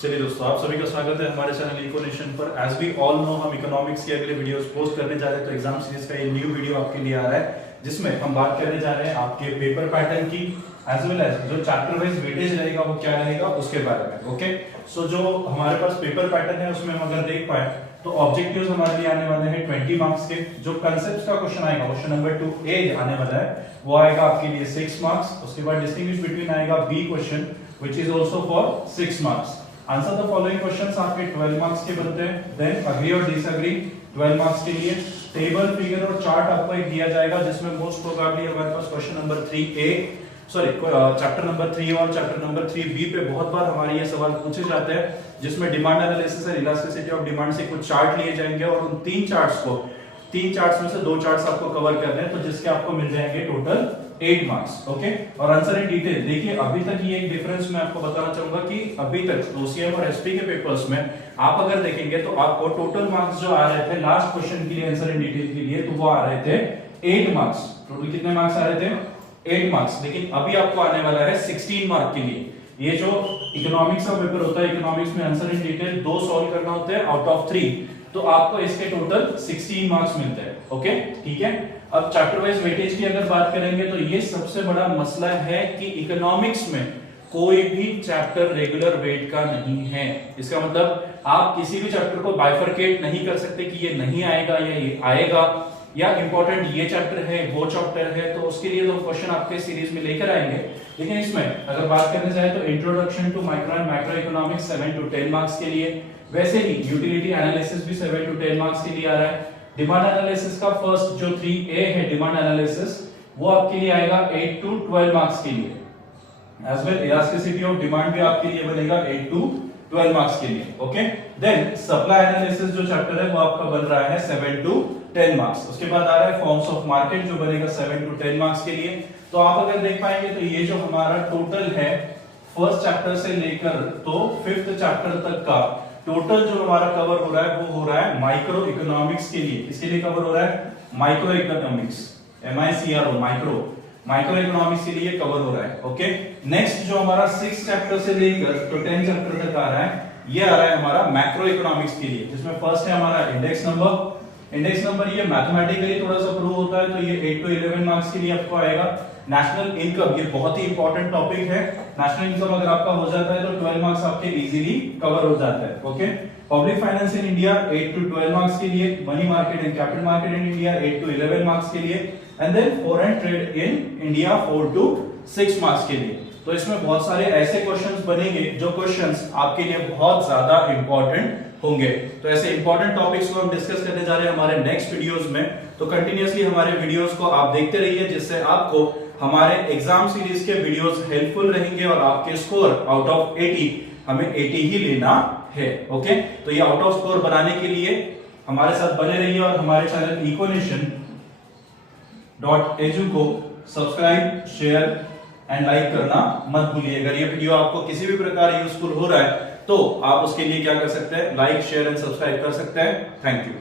चलिए दोस्तों, आप सभी का स्वागत है हमारे चैनल इकोनेशन पर। एज वी ऑल नो, हम इकोनॉमिक्स के अगले वीडियोस पोस्ट करने जा रहे हैं। तो एग्जाम सीरीज का ये न्यू वीडियो आपके लिए आ रहा है, जिसमें हम बात करने जा रहे हैं आपके पेपर पैटर्न की, एज वेल एज जो चैप्टर वाइज वेटेज रहेगा वो क्या रहेगा उसके बारे में। ओके, सो जो हमारे पास पेपर पैटर्न है उसमें हम अगर देख पाए तो ऑब्जेक्टिव्स हमारे लिए आने वाले हैं 20 मार्क्स के। जो कंसेप्ट का क्वेश्चन आएगा, क्वेश्चन नंबर 2A आने वाला है, वो आएगा आपके लिए 6 मार्क्स। उसके बाद डिस्टिंग्विश बिटवीन आएगा B question which is also for 6 marks. Answer the following questions आपके 12 मार्क्स के बनते हैं। देन अग्री और डिसएग्री 12 मार्क्स के लिए। टेबल, फिगर और चार्ट आपको एक दिया जाएगा, जिसमें मोस्ट प्रोबेबली हमारे पास question number 3A chapter number 3 और चैप्टर नंबर 3B पे बहुत बार हमारे ये सवाल पूछे जाते हैं, जिसमें डिमांड एनालिसिस और इलास्टिसिटी ऑफ डिमांड से कुछ चार्ट लिए जाएंगे और उन तीन चार्ट्स में से 2 चार्ट्स आपको कवर करने हैं, तो जिसके आपको मिल जाएंगे टोटल 8 मार्क्स। ओके, और आंसर इन डिटेल देखिए। अभी तक ये एक डिफरेंस मैं आपको बताना चाहूंगा कि अभी तक OCM और SP के पेपर्स में आप अगर देखेंगे तो आपको टोटल मार्क्स जो आ रहे थे लास्ट क्वेश्चन के लिए, आंसर इन डिटेल के लिए, तो वो आ रहे थे 8 मार्क्स। टोटल कितने मार्क्स आ रहे थे? 8 मार्क्स। लेकिन अभी आपको आने वाला है 16 मार्क के लिए। ये जो इकोनॉमिक्स का पेपर होता है, इकोनॉमिक्स में आंसर इन डिटेल 2 सॉल्व करना होते हैं आउट ऑफ 3, तो आपको इसके टोटल 16 मार्क्स मिलते हैं। ओके, ठीक है। अब चैप्टर वाइज वेटेज की अगर बात करेंगे तो ये सबसे बड़ा मसला है कि इकोनॉमिक्स में कोई भी चैप्टर रेगुलर वेट का नहीं है। इसका मतलब आप किसी भी चैप्टर को बाइफरकेट नहीं कर सकते कि ये नहीं आएगा या ये आएगा, या इंपॉर्टेंट ये चैप्टर है वो चैप्टर है, तो उसके लिए तो क्वेश्चन आपके सीरीज में लेकर आएंगे। लेकिन इसमें अगर बात करने जाए तो introduction to micro and macro economics 7 to 10 marks के लिए, वैसे ही यूटिलिटी एनालिसिस भी 7 to 10 मार्क्स के लिए आ रहा है। डिमांड एनालिसिस का फर्स्ट जो 3A है डिमांड एनालिसिस, वो आपके लिए आएगा 8 to 12 मार्क्स के लिए। As well elasticity of demand भी आपके लिए बनेगा 8 to 12 मार्क्स के लिए। ओके, देन सप्लाई एनालिसिस जो चैप्टर है वो आपका बन रहा है 7 to 10 मार्क्स। उसके बाद आ रहा है फॉर्म्स ऑफ मार्केट जो बनेगा 7 to 10 मार्क्स के लिए। तो आप अगर देख पाएंगे तो ये जो हमारा टोटल है फर्स्ट चैप्टर से लेकर तो 5th चैप्टर तक का टोटल जो हमारा कवर हो रहा है वो हो रहा है माइक्रो इकोनॉमिक्स के लिए। किसके लिए कवर हो रहा है? Micro economics, MICRO, micro economics के लिए कवर हो रहा है। ओके, नेक्स्ट जो हमारा 6 चैप्टर से लेकर तो 10 चैप्टर तक आ रहा है, ये आ रहा है हमारा मैक्रो इकोनॉमिक्स के लिए, जिसमें फर्स्ट है हमारा इंडेक्स नंबर। ये मैथमेटिकली थोड़ा सा प्रूव होता है, तो ये 8 to 11 मार्क्स के लिए आपको आएगा। नेशनल इनकम, ये बहुत ही इंपॉर्टेंट टॉपिक है। नेशनल इनकम अगर आपका हो जाता है तो 12 मार्क्स आपके इजीली कवर हो जाता है। Okay, public finance in India 8 to 12 marks के लिए। Money market and capital market in India 8 to 11 marks के लिए। And then foreign trade in India 4 to 6 marks के लिए। तो इसमें बहुत सारे ऐसे क्वेश्चंस बनेंगे जो क्वेश्चंस आपके लिए बहुत ज्यादा इंपॉर्टेंट होंगे। तो ऐसे इंपॉर्टेंट टॉपिक्स को हम डिस्कस करने जा रहे हैं हमारे नेक्स्ट वीडियोस में। तो कंटिन्यूअसली हमारे वीडियोस को आप देखते रहिए, जिससे आपको हमारे एग्जाम सीरीज के वीडियोस हेल्पफुल रहेंगे और आपके स्कोर आउट ऑफ 80 हमें 80 ही लेना है। ओके, तो ये आउट ऑफ स्कोर बनाने के लिए हमारे साथ बने रहिए और हमारे चैनल econation.edu को सब्सक्राइब, शेयर एंड लाइक करना मत भूलिए। अगर ये वीडियो आपको किसी भी प्रकार यूजफुल हो रहा है तो आप उसके लिए क्या कर सकते हैं? लाइक, शेयर एंड सब्सक्राइब कर सकते हैं। Thank you.